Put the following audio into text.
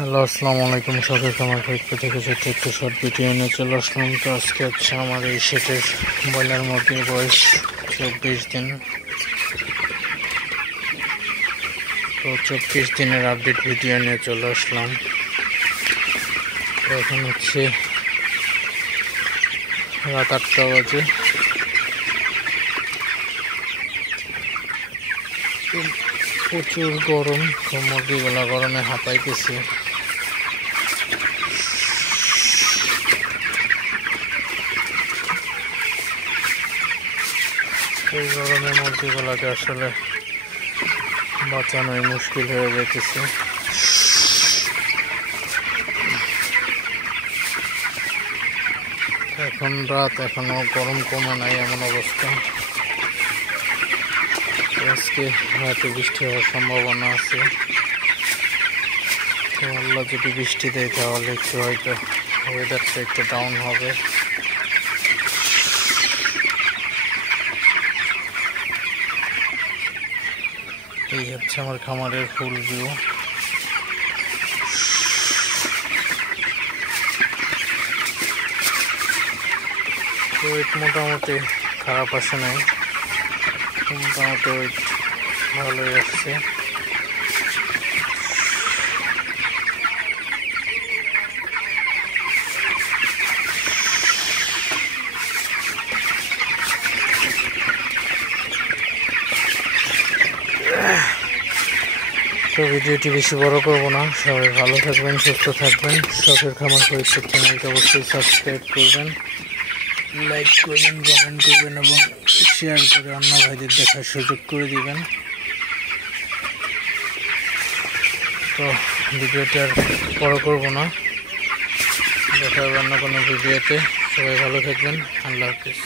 Hello, আসসালামু আলাইকুম। সবাই আমার ফেসবুক থেকে ছোট্ট একটু শর্ট ভিডিও নিয়ে চলে আসলাম। তো আজকে হচ্ছে আমার এই সেটের ব্রয়লার মুরগির বয়স 24 দিন। তো 24 দিনের আপডেট ভিডিও নিয়ে চলে আসলাম। তো এখন হচ্ছে রাত 8টা বাজে। প্রচুর গরম, তো মুরগিগুলা গরমে হাঁপাইতেছে। এই গরমে মুরগিগুলাকে আসলে বাঁচানোই মুশকিল হয়ে যাইতেছে। এখন রাত, এখনো গরম কমে নাই, এমন অবস্থা। আজকে রাতে বৃষ্টি হওয়ার সম্ভাবনা আছে। তো আল্লাহ যদি বৃষ্টি দেয় তাহলে একটু হয়তো ওয়েদারটা একটু ডাউন হবে। এই হচ্ছে আমার খামারের ফুল ভিউ। তো ওয়েট মোটামুটি খারাপ আসে নাই, মোটামুটি ওয়েট ভালোই আসছে। তো ভিডিওটি বেশি বড় করব না, সবাই ভালো থাকবেন, সুস্থ থাকবেন। শখের খামার পরিচিত চ্যানেলকে অবশ্যই সাবস্ক্রাইব করবেন, লাইক করবেন, কমেন্ট করবেন এবং শেয়ার করে অন্য ভাইদের দেখার সুযোগ করে দিবেন। তো ভিডিওটি আর বড় করব না, দেখা হবে অন্য কোনো ভিডিওতে। সবাই ভালো থাকবেন। আল্লাহ হাফিজ।